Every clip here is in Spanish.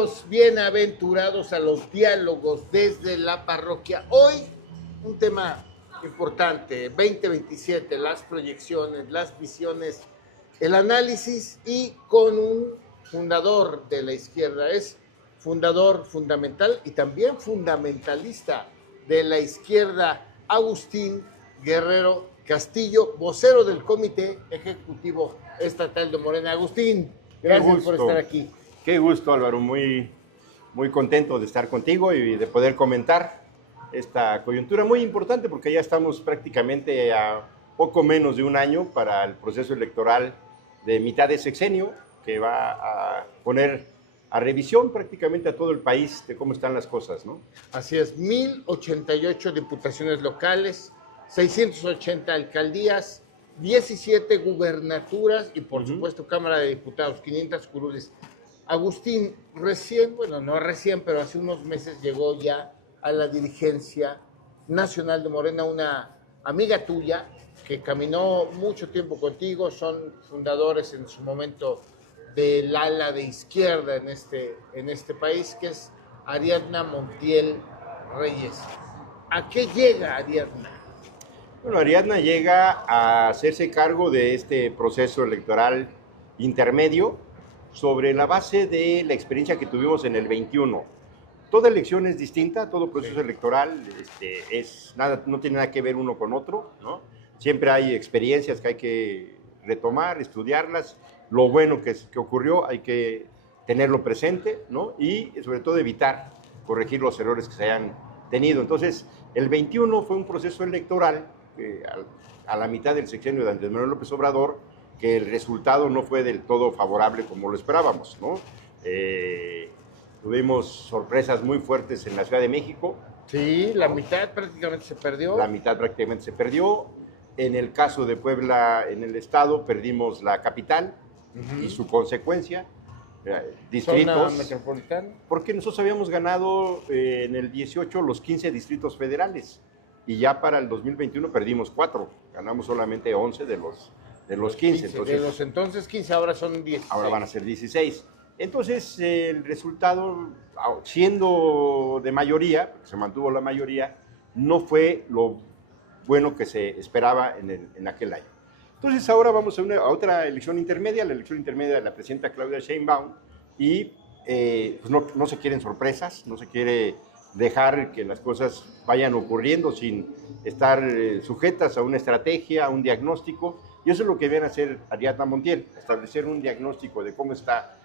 Bienvenidos, bienaventurados a los diálogos desde la parroquia. Hoy un tema importante, 2027, las proyecciones, las visiones, el análisis y con un fundador de la izquierda. Es fundador fundamental y también fundamentalista de la izquierda, Agustín Guerrero Castillo, vocero del Comité Ejecutivo Estatal de Morena. Agustín, gracias por estar aquí. Qué gusto, Álvaro, muy contento de estar contigo y de poder comentar esta coyuntura muy importante porque ya estamos prácticamente a poco menos de un año para el proceso electoral de mitad de sexenio que va a poner a revisión prácticamente a todo el país de cómo están las cosas, ¿no? Así es, 1088 diputaciones locales, 680 alcaldías, 17 gubernaturas y por supuesto Cámara de Diputados, 500 curules. Agustín, recién, bueno, no recién, pero hace unos meses llegó ya a la dirigencia nacional de Morena una amiga tuya que caminó mucho tiempo contigo, son fundadores en su momento del ala de izquierda en este país, que es Ariadna Montiel Reyes. ¿A qué llega Ariadna? Bueno, Ariadna llega a hacerse cargo de este proceso electoral intermedio sobre la base de la experiencia que tuvimos en el 21. Toda elección es distinta, todo proceso electoral no tiene nada que ver uno con otro, ¿no? Siempre hay experiencias que hay que retomar, estudiarlas. Lo bueno que ocurrió hay que tenerlo presente, ¿no? Y sobre todo evitar corregir los errores que se hayan tenido. Entonces, el 21 fue un proceso electoral a la mitad del sexenio de Andrés Manuel López Obrador, que el resultado no fue del todo favorable como lo esperábamos, ¿no? Tuvimos sorpresas muy fuertes en la Ciudad de México. Sí, la mitad prácticamente se perdió. La mitad prácticamente se perdió. En el caso de Puebla, en el estado, perdimos la capital y su consecuencia, distritos. Zona metropolitana. Porque nosotros habíamos ganado en el 18 los 15 distritos federales y ya para el 2021 perdimos 4. Ganamos solamente 11 de los 15. Entonces 15, ahora son 16. Ahora van a ser 16. Entonces, el resultado, siendo de mayoría, porque se mantuvo la mayoría, no fue lo bueno que se esperaba en aquel año. Entonces, ahora vamos a otra elección intermedia, la elección intermedia de la presidenta Claudia Sheinbaum, y pues no se quieren sorpresas, no se quiere dejar que las cosas vayan ocurriendo sin estar sujetas a una estrategia, a un diagnóstico. Y eso es lo que viene a hacer Ariadna Montiel, establecer un diagnóstico de cómo está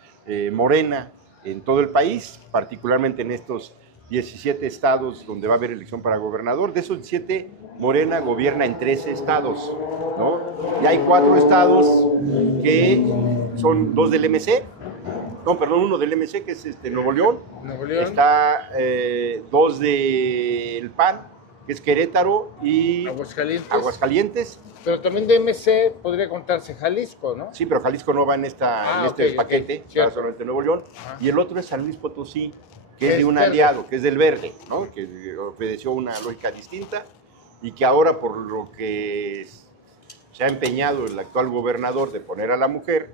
Morena en todo el país, particularmente en estos 17 estados donde va a haber elección para gobernador. De esos 17, Morena gobierna en 13 estados, ¿no? Y hay 4 estados que son 2 del MC, uno del MC, que es Nuevo León. Está 2 del PAN, que es Querétaro y Aguascalientes. Pero también de MC podría contarse Jalisco, ¿no? Sí, pero Jalisco no va en este paquete, va solamente Nuevo León. Ajá. Y el otro es San Luis Potosí, que es de un aliado, que es del Verde, ¿no? Que obedeció una lógica distinta y que ahora, por lo que se ha empeñado el actual gobernador de poner a la mujer,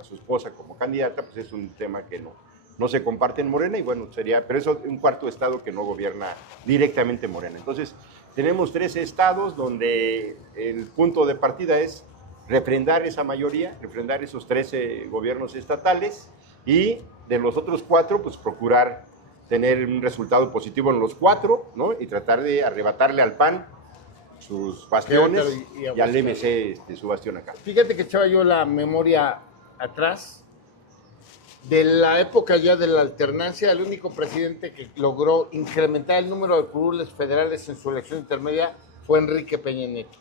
a su esposa como candidata, pues es un tema que no se comparte en Morena y bueno, pero eso es un cuarto estado que no gobierna directamente Morena. Entonces, tenemos 13 estados donde el punto de partida es refrendar esa mayoría, refrendar esos 13 gobiernos estatales y de los otros 4, pues procurar tener un resultado positivo en los 4, ¿no? Y tratar de arrebatarle al PAN sus bastiones y al MC su bastión acá. Fíjate que echaba yo la memoria atrás. De la época ya de la alternancia, el único presidente que logró incrementar el número de curules federales en su elección intermedia fue Enrique Peña Nieto.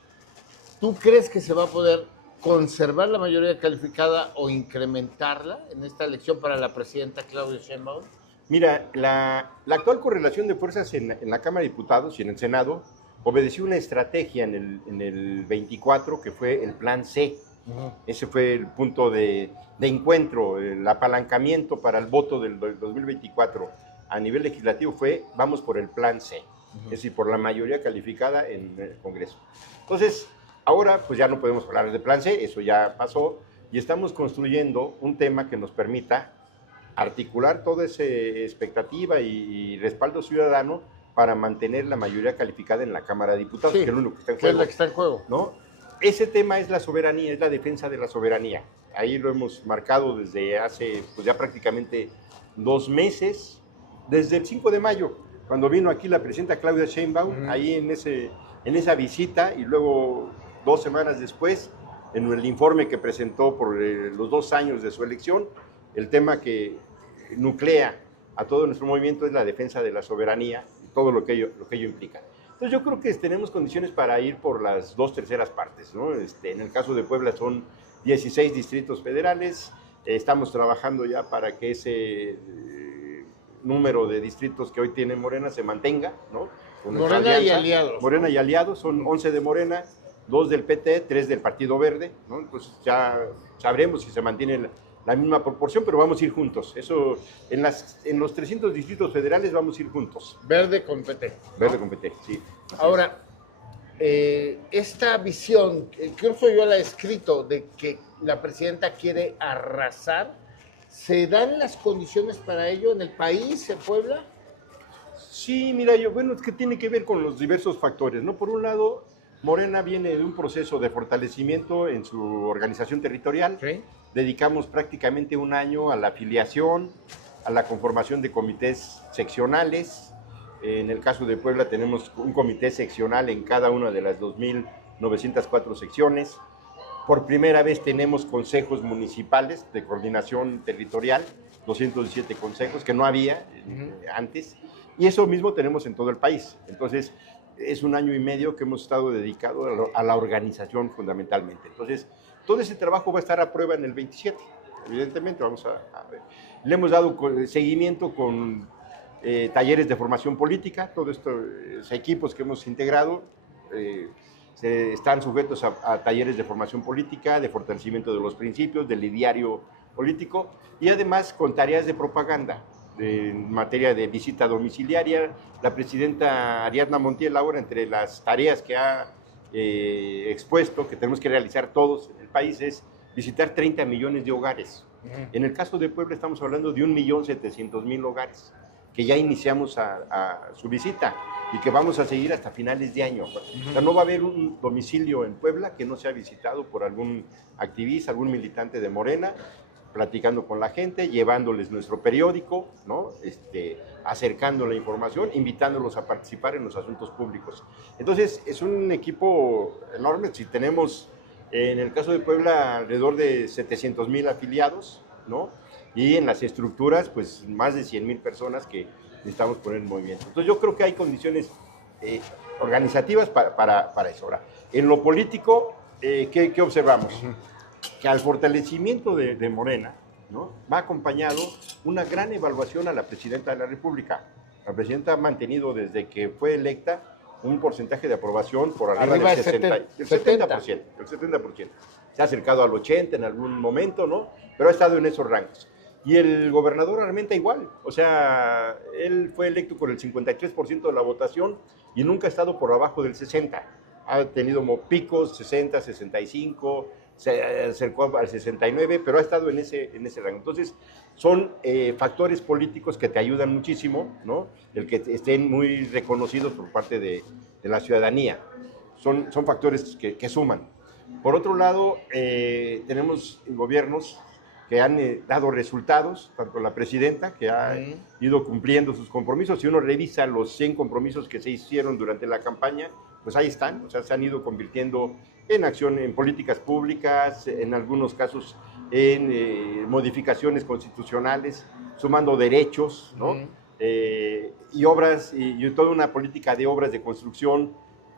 ¿Tú crees que se va a poder conservar la mayoría calificada o incrementarla en esta elección para la presidenta Claudia Sheinbaum? Mira, la actual correlación de fuerzas en la Cámara de Diputados y en el Senado obedeció una estrategia en el 24 que fue el Plan C. Ese fue el punto de encuentro, el apalancamiento para el voto del 2024 a nivel legislativo fue vamos por el Plan C, es decir, por la mayoría calificada en el Congreso. Entonces, ahora pues ya no podemos hablar de Plan C, eso ya pasó, y estamos construyendo un tema que nos permita articular toda esa expectativa y respaldo ciudadano para mantener la mayoría calificada en la Cámara de Diputados, Sí, que es lo único que está en que es juego. la que está en juego. ¿No? Ese tema es la soberanía, es la defensa de la soberanía. Ahí lo hemos marcado desde hace pues ya prácticamente 2 meses, desde el 5 de mayo, cuando vino aquí la presidenta Claudia Sheinbaum, ahí en esa visita, y luego 2 semanas después, en el informe que presentó por los 2 años de su elección, el tema que nuclea a todo nuestro movimiento es la defensa de la soberanía y todo lo que ello implica. Entonces yo creo que tenemos condiciones para ir por las 2/3 partes, ¿no? En el caso de Puebla son 16 distritos federales, estamos trabajando ya para que ese número de distritos que hoy tiene Morena se mantenga, ¿no? Con Morena y aliados. Morena y aliados, son 11 de Morena, 2 del PT, 3 del Partido Verde, ¿no? Entonces ya sabremos si se mantiene la misma proporción, pero vamos a ir juntos. Eso, en los 300 distritos federales vamos a ir juntos. Verde con PT. ¿no? Verde con PT, sí. Ahora, esta visión, creo que yo la he escrito, de que la presidenta quiere arrasar, ¿se dan las condiciones para ello en el país, en Puebla? Sí, mira, bueno, es que tiene que ver con los diversos factores, ¿no? Por un lado, Morena viene de un proceso de fortalecimiento en su organización territorial. Sí. Dedicamos prácticamente 1 año a la afiliación, a la conformación de comités seccionales. En el caso de Puebla tenemos un comité seccional en cada una de las 2.904 secciones. Por primera vez tenemos consejos municipales de coordinación territorial, 217 consejos, que no había antes. Y eso mismo tenemos en todo el país. Entonces, es 1 año y medio que hemos estado dedicados a la organización fundamentalmente. Entonces, todo ese trabajo va a estar a prueba en el 27. Evidentemente, vamos a ver. Le hemos dado seguimiento con talleres de formación política. Todos estos equipos que hemos integrado están sujetos a talleres de formación política, de fortalecimiento de los principios, del ideario político y además con tareas de propaganda. En materia de visita domiciliaria, la presidenta Ariadna Montiel ahora, entre las tareas que ha expuesto, que tenemos que realizar todos en el país, es visitar 30 millones de hogares. En el caso de Puebla estamos hablando de 1.700.000 hogares, que ya iniciamos a su visita y que vamos a seguir hasta finales de año. O sea, no va a haber un domicilio en Puebla que no sea visitado por algún activista, algún militante de Morena, platicando con la gente, llevándoles nuestro periódico, ¿no? Acercando la información, invitándolos a participar en los asuntos públicos. Entonces, es un equipo enorme. Si tenemos, en el caso de Puebla, alrededor de 700.000 afiliados, ¿no? Y en las estructuras, pues más de 100.000 personas que necesitamos poner en movimiento. Entonces, yo creo que hay condiciones organizativas para eso. Ahora, en lo político, ¿qué observamos? Que al fortalecimiento de Morena, ¿no? Va acompañado una gran evaluación a la presidenta de la República. La presidenta ha mantenido desde que fue electa un porcentaje de aprobación por arriba del 70%. El 70%. Se ha acercado al 80% en algún momento, ¿no? Pero ha estado en esos rangos. Y el gobernador Armenta igual. O sea, él fue electo con el 53% de la votación y nunca ha estado por abajo del 60%. Ha tenido picos, 60, 65%, se acercó al 69, pero ha estado en ese rango. Entonces, son factores políticos que te ayudan muchísimo, ¿no? El que estén muy reconocidos por parte de la ciudadanía. Son factores que suman. Por otro lado, tenemos gobiernos que han dado resultados, tanto la presidenta, que ha ido cumpliendo sus compromisos. Si uno revisa los 100 compromisos que se hicieron durante la campaña, pues ahí están, o sea, se han ido convirtiendo en acción, en políticas públicas, en algunos casos en modificaciones constitucionales, sumando derechos, ¿no? Y obras, y toda una política de obras de construcción,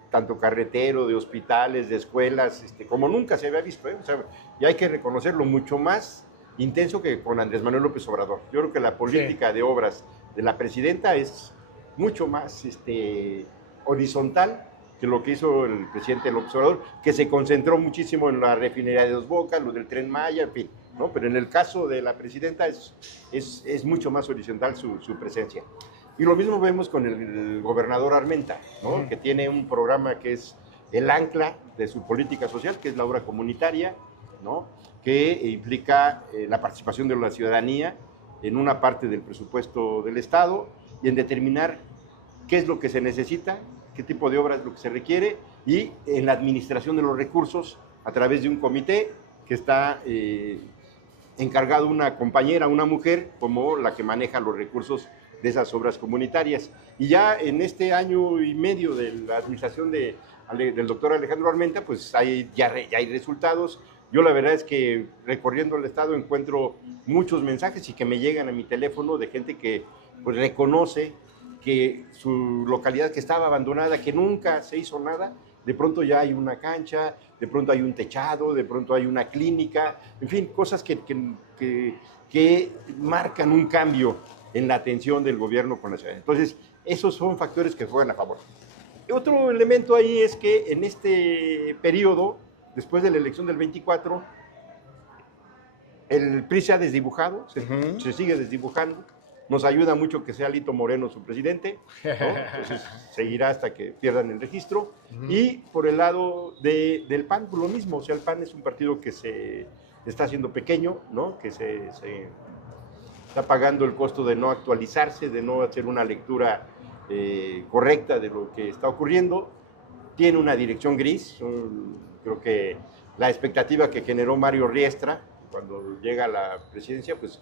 tanto carretero, de hospitales, de escuelas, como nunca se había visto, ¿eh? O sea, y hay que reconocerlo, mucho más intenso que con Andrés Manuel López Obrador. Yo creo que la política de obras de la presidenta es mucho más horizontal que lo que hizo el presidente López Obrador, que se concentró muchísimo en la refinería de Dos Bocas, lo del Tren Maya, en fin, ¿no? Pero en el caso de la presidenta es mucho más horizontal su presencia. Y lo mismo vemos con el gobernador Armenta, ¿no? Que tiene un programa que es el ancla de su política social, que es la obra comunitaria, ¿no? Que implica la participación de la ciudadanía en una parte del presupuesto del Estado y en determinar qué es lo que se necesita, qué tipo de obras es lo que se requiere, y en la administración de los recursos a través de un comité que está encargado una compañera, una mujer, como la que maneja los recursos de esas obras comunitarias. Y ya en este año y medio de la administración del doctor Alejandro Armenta, pues ya hay resultados. Yo la verdad es que recorriendo el estado encuentro muchos mensajes y que me llegan a mi teléfono de gente que pues reconoce que su localidad que estaba abandonada, que nunca se hizo nada, de pronto ya hay una cancha, de pronto hay un techado, de pronto hay una clínica, en fin, cosas que marcan un cambio en la atención del gobierno con la ciudad. Entonces, esos son factores que juegan a favor. Otro elemento ahí es que en este periodo, después de la elección del 24, el PRI se ha desdibujado, se sigue desdibujando. Nos ayuda mucho que sea Lito Moreno su presidente, ¿no? Entonces seguirá hasta que pierdan el registro. Y por el lado del PAN, pues lo mismo, o sea, el PAN es un partido que se está haciendo pequeño, ¿no? Que se está pagando el costo de no actualizarse, de no hacer una lectura correcta de lo que está ocurriendo. Tiene una dirección gris. Creo que la expectativa que generó Mario Riestra cuando llega a la presidencia, pues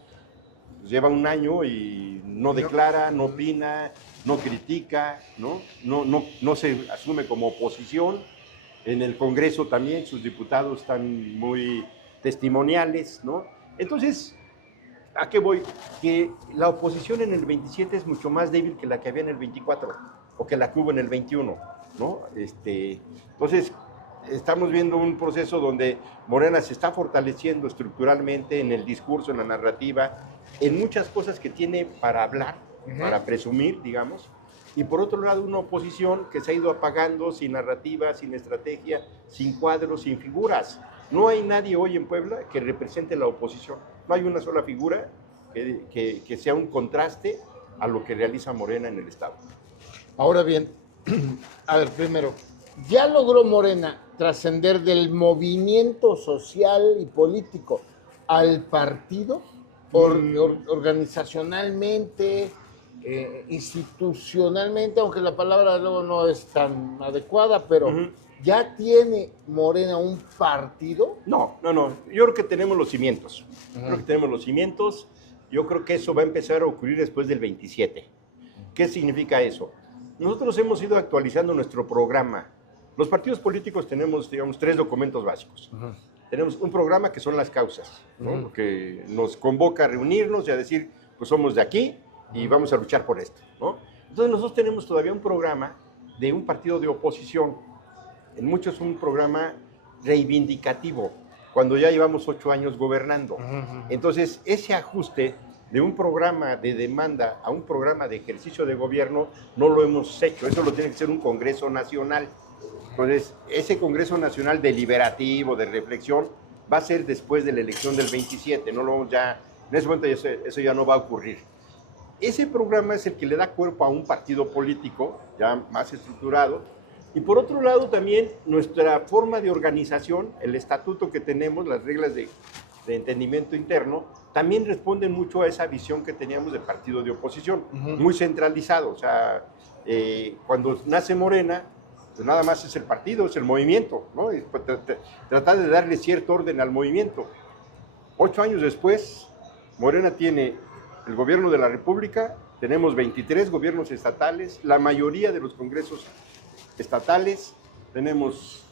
lleva un año y no declara, no opina, no critica, no se asume como oposición. En el Congreso también sus diputados están muy testimoniales, ¿no? Entonces, ¿a qué voy? Que la oposición en el 27 es mucho más débil que la que había en el 24 o que la que hubo en el 21, ¿no? Entonces, estamos viendo un proceso donde Morena se está fortaleciendo estructuralmente en el discurso, en la narrativa, en muchas cosas que tiene para hablar, para presumir, digamos, y por otro lado una oposición que se ha ido apagando sin narrativa, sin estrategia, sin cuadros, sin figuras. No hay nadie hoy en Puebla que represente la oposición, no hay una sola figura que sea un contraste a lo que realiza Morena en el Estado. Ahora bien, a ver, primero, ¿ya logró Morena trascender del movimiento social y político al partido? Organizacionalmente, institucionalmente, aunque la palabra luego no es tan adecuada, pero ¿ya tiene Morena un partido? No. Yo creo que tenemos los cimientos. Yo creo que eso va a empezar a ocurrir después del 27. ¿Qué significa eso? Nosotros hemos ido actualizando nuestro programa. Los partidos políticos tenemos, digamos, 3 documentos básicos. Tenemos un programa que son las causas, ¿no? Que nos convoca a reunirnos y a decir, pues somos de aquí y vamos a luchar por esto, ¿no? Entonces nosotros tenemos todavía un programa de un partido de oposición, en muchos un programa reivindicativo, cuando ya llevamos 8 años gobernando. Entonces ese ajuste de un programa de demanda a un programa de ejercicio de gobierno no lo hemos hecho, eso lo tiene que ser un Congreso Nacional. Entonces, ese Congreso Nacional deliberativo, de reflexión, va a ser después de la elección del 27, no lo vamos ya, en ese momento eso ya no va a ocurrir. Ese programa es el que le da cuerpo a un partido político ya más estructurado, y por otro lado también nuestra forma de organización, el estatuto que tenemos, las reglas de entendimiento interno, también responden mucho a esa visión que teníamos de partido de oposición, muy centralizado. O sea, cuando nace Morena, pues nada más es el partido, es el movimiento, ¿no? Y pues tratar de darle cierto orden al movimiento. 8 años después, Morena tiene el gobierno de la República, tenemos 23 gobiernos estatales, la mayoría de los congresos estatales, tenemos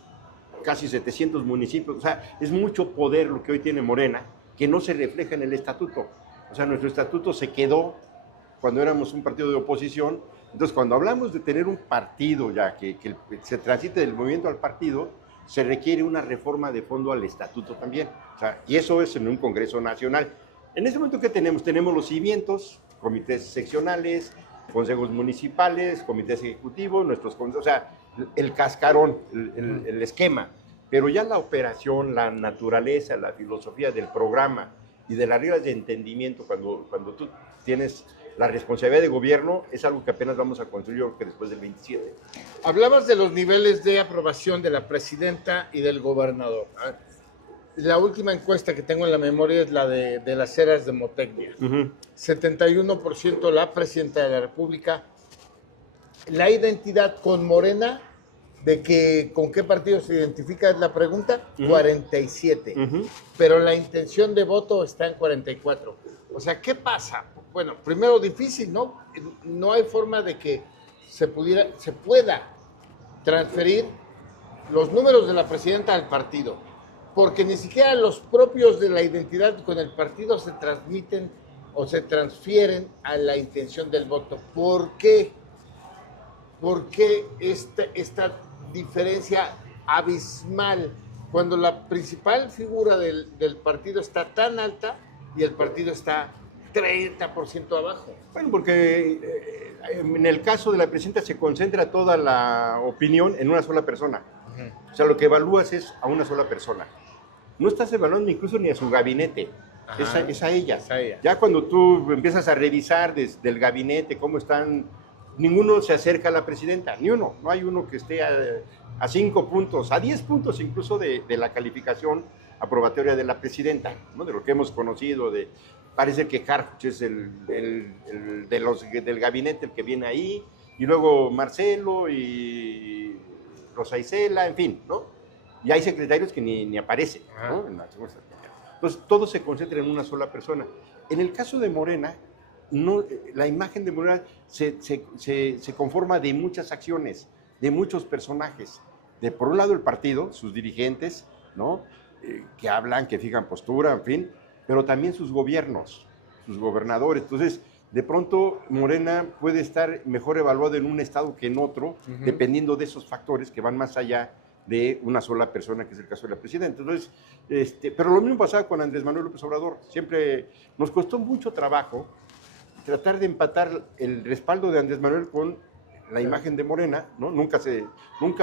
casi 700 municipios, o sea, es mucho poder lo que hoy tiene Morena, que no se refleja en el estatuto. O sea, nuestro estatuto se quedó cuando éramos un partido de oposición. Entonces, cuando hablamos de tener un partido ya, que se transite del movimiento al partido, se requiere una reforma de fondo al estatuto también. O sea, y eso es en un Congreso Nacional. En este momento, ¿qué tenemos? Tenemos los cimientos, comités seccionales, consejos municipales, comités ejecutivos, o sea, el cascarón, el esquema. Pero ya la operación, la naturaleza, la filosofía del programa y de las reglas de entendimiento, cuando tú tienes la responsabilidad de gobierno, es algo que apenas vamos a construir, yo creo que después del 27. Hablabas de los niveles de aprobación de la presidenta y del gobernador. La última encuesta que tengo en la memoria es la de las eras de Motecnia. 71% la presidenta de la República. La identidad con Morena, de que con qué partido se identifica es la pregunta, 47. Pero la intención de voto está en 44. O sea, ¿qué pasa? Bueno, primero difícil, ¿no? No hay forma de que se pueda transferir los números de la presidenta al partido, porque ni siquiera los propios de la identidad con el partido se transmiten o se transfieren a la intención del voto. ¿Por qué? ¿Por qué esta diferencia abismal cuando la principal figura del partido está tan alta y el partido está 30% abajo? Bueno, porque en el caso de la presidenta se concentra toda la opinión en una sola persona. O sea, lo que evalúas es a una sola persona. No estás evaluando incluso ni a su gabinete, es a ella. Ya cuando tú empiezas a revisar desde el gabinete cómo están, ninguno se acerca a la presidenta, ni uno. No hay uno que esté a 5 puntos, a 10 puntos incluso de la calificación aprobatoria de la presidenta, ¿no? De lo que hemos conocido, parece que Harfuch es del gabinete el que viene ahí, y luego Marcelo y Rosa Isela, en fin, ¿no? Y hay secretarios que ni aparecen, ¿no? Entonces, todo se concentra en una sola persona. En el caso de Morena, no, la imagen de Morena se conforma de muchas acciones, de muchos personajes. Por un lado, el partido, sus dirigentes, ¿no? Que hablan, que fijan postura, en fin, pero también sus gobiernos, sus gobernadores. Entonces, de pronto, Morena puede estar mejor evaluado en un estado que en otro, dependiendo de esos factores que van más allá de una sola persona, que es el caso de la presidenta. Entonces, pero lo mismo pasaba con Andrés Manuel López Obrador. Siempre nos costó mucho trabajo tratar de empatar el respaldo de Andrés Manuel con la imagen de Morena, ¿no? Nunca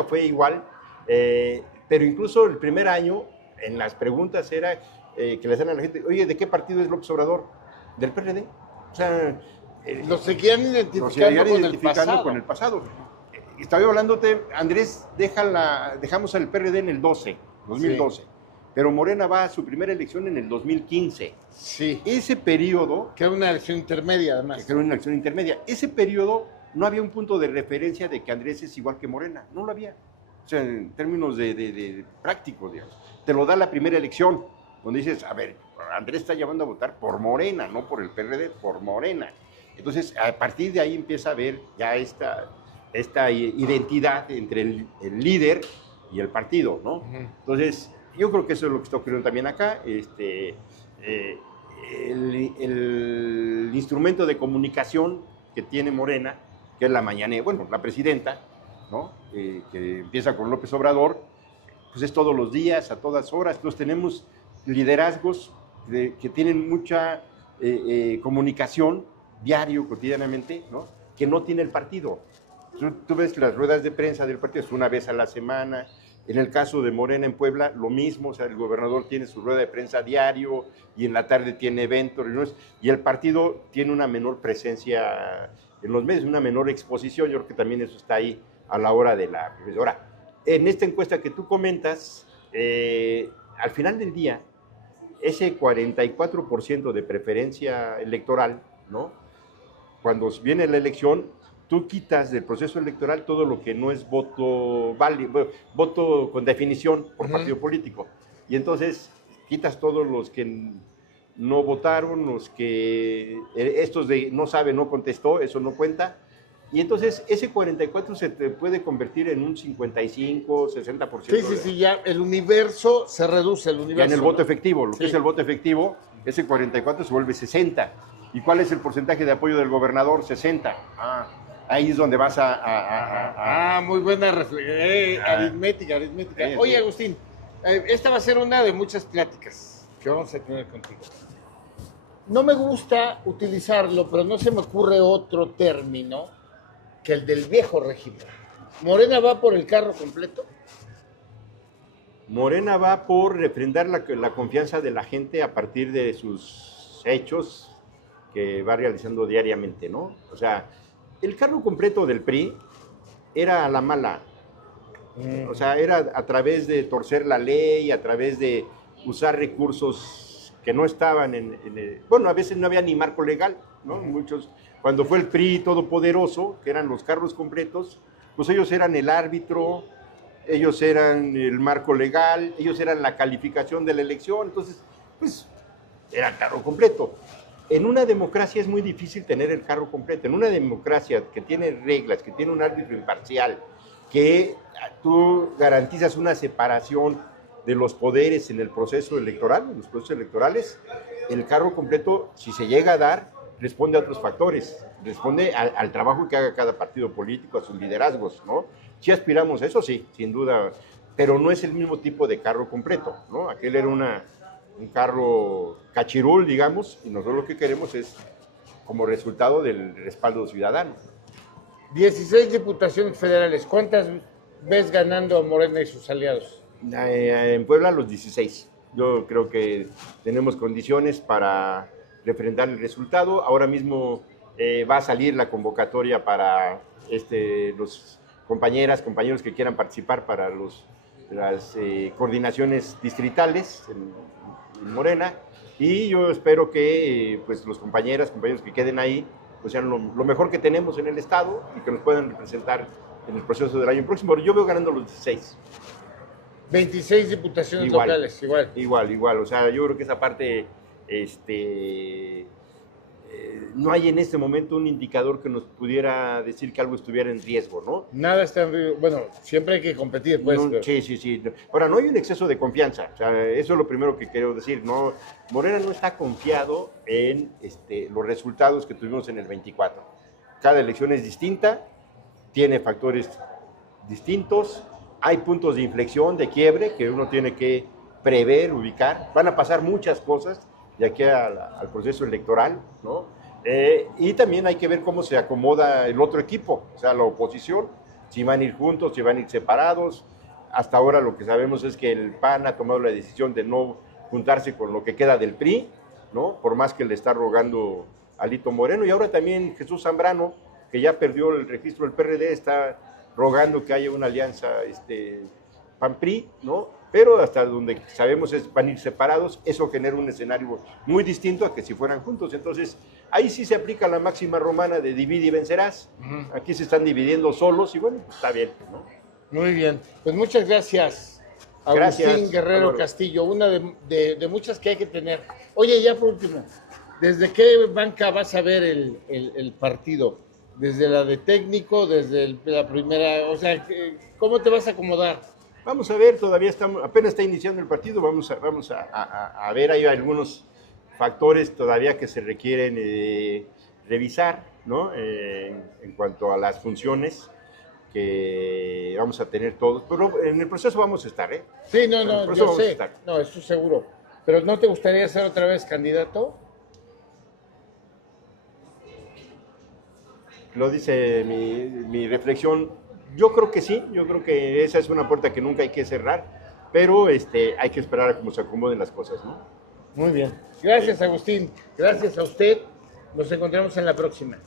fue igual, pero incluso el primer año, en las preguntas era que le hacían a la gente, oye, ¿de qué partido es López Obrador? ¿Del PRD? O sea, lo seguían identificando con el pasado. Estaba hablándote, Andrés, dejamos al PRD en el 2012, sí. Pero Morena va a su primera elección en el 2015. Sí. Ese periodo... Que era una elección intermedia, además. Que era una elección intermedia. Ese periodo no había un punto de referencia de que Andrés es igual que Morena. No lo había. O sea, en términos de prácticos, digamos. Te lo da la primera elección, donde dices, a ver, Andrés está llevando a votar por Morena, no por el PRD, por Morena. Entonces, a partir de ahí empieza a ver ya esta identidad entre el líder y el partido, ¿no? Entonces, yo creo que eso es lo que está ocurriendo también acá. El instrumento de comunicación que tiene Morena, que es la mañanera, bueno, la presidenta, ¿no? Que empieza con López Obrador, pues es todos los días, a todas horas. Entonces tenemos liderazgos que tienen mucha comunicación diario, cotidianamente, ¿no? Que no tiene el partido. Tú ves que las ruedas de prensa del partido es una vez a la semana. En el caso de Morena en Puebla, lo mismo. O sea, el gobernador tiene su rueda de prensa diario y en la tarde tiene eventos. Y el partido tiene una menor presencia en los medios, una menor exposición. Yo creo que también eso está ahí a la hora de la... Ahora, en esta encuesta que tú comentas, al final del día, ese 44% de preferencia electoral, ¿no? Cuando viene la elección, tú quitas del proceso electoral todo lo que no es voto válido, voto con definición por partido político. Y entonces quitas todos los que no votaron, los que estos de no sabe, no contestó, eso no cuenta. Y entonces ese 44 se te puede convertir en un 55, 60%. Sí, ya el universo se reduce. Ya en el voto efectivo, lo que es el voto efectivo, ese 44 se vuelve 60. ¿Y cuál es el porcentaje de apoyo del gobernador? 60. Ahí es donde vas muy buena aritmética. Oye, Agustín, esta va a ser una de muchas pláticas que vamos a tener contigo. No me gusta utilizarlo, pero no se me ocurre otro término que el del viejo régimen. ¿Morena va por el carro completo? Morena va por refrendar la confianza de la gente a partir de sus hechos que va realizando diariamente, ¿no? O sea, el cargo completo del PRI era a la mala. O sea, era a través de torcer la ley, a través de usar recursos que no estaban bueno, a veces no había ni marco legal, ¿no? Muchos, cuando fue el PRI todopoderoso, que eran los carros completos, pues ellos eran el árbitro, ellos eran el marco legal, ellos eran la calificación de la elección, entonces, pues, era el carro completo. En una democracia es muy difícil tener el carro completo. En una democracia que tiene reglas, que tiene un árbitro imparcial, que tú garantizas una separación de los poderes en el proceso electoral, en los procesos electorales, el carro completo, si se llega a dar, responde a otros factores, responde al trabajo que haga cada partido político, a sus liderazgos, ¿no? Si aspiramos a eso, sí, sin duda, pero no es el mismo tipo de carro completo, ¿no? Aquel era un carro cachirul, digamos, y nosotros lo que queremos es como resultado del respaldo ciudadano. 16 diputaciones federales, ¿cuántas ves ganando a Morena y sus aliados? En Puebla los 16. Yo creo que tenemos condiciones para refrendar el resultado. Ahora mismo va a salir la convocatoria para los compañeros que quieran participar para las coordinaciones distritales en Morena, y yo espero que pues los compañeros que queden ahí pues sean lo mejor que tenemos en el estado y que nos puedan representar en el proceso del año próximo. Yo veo ganando los 16. 26 diputaciones locales, Igual. O sea, yo creo que esa parte, no hay en este momento un indicador que nos pudiera decir que algo estuviera en riesgo, ¿no? Nada está en riesgo. Bueno, siempre hay que competir, pues. No, sí. Ahora, no hay un exceso de confianza. O sea, eso es lo primero que quiero decir. No, Morena no está confiado en los resultados que tuvimos en el 24. Cada elección es distinta, tiene factores distintos, hay puntos de inflexión, de quiebre, que uno tiene que prever, ubicar. Van a pasar muchas cosas de aquí al proceso electoral, ¿no? Y también hay que ver cómo se acomoda el otro equipo, o sea, la oposición, si van a ir juntos, si van a ir separados. Hasta ahora lo que sabemos es que el PAN ha tomado la decisión de no juntarse con lo que queda del PRI, ¿no? Por más que le está rogando Alito Moreno. Y ahora también Jesús Zambrano, que ya perdió el registro del PRD, está rogando que haya una alianza PAN-PRI, ¿no? Pero hasta donde sabemos van a ir separados. Eso genera un escenario muy distinto a que si fueran juntos. Entonces, ahí sí se aplica la máxima romana de divide y vencerás. Aquí se están dividiendo solos y bueno, pues está bien, ¿no? Muy bien. Pues muchas gracias, Agustín Guerrero Castillo. Una de muchas que hay que tener. Oye, ya por último, ¿desde qué banca vas a ver el partido? ¿Desde la de técnico, desde la primera? O sea, ¿cómo te vas a acomodar? Vamos a ver, todavía apenas está iniciando el partido, vamos a ver, hay algunos factores todavía que se requieren revisar, ¿no? En cuanto a las funciones que vamos a tener todos, pero en el proceso vamos a estar, ¿eh? Sí, no, yo sé, no, esto seguro. ¿Pero no te gustaría ser otra vez candidato? Lo dice mi reflexión. Yo creo que sí, yo creo que esa es una puerta que nunca hay que cerrar, pero hay que esperar a cómo se acomoden las cosas, ¿no? Muy bien. Gracias, Agustín. Gracias a usted. Nos encontramos en la próxima.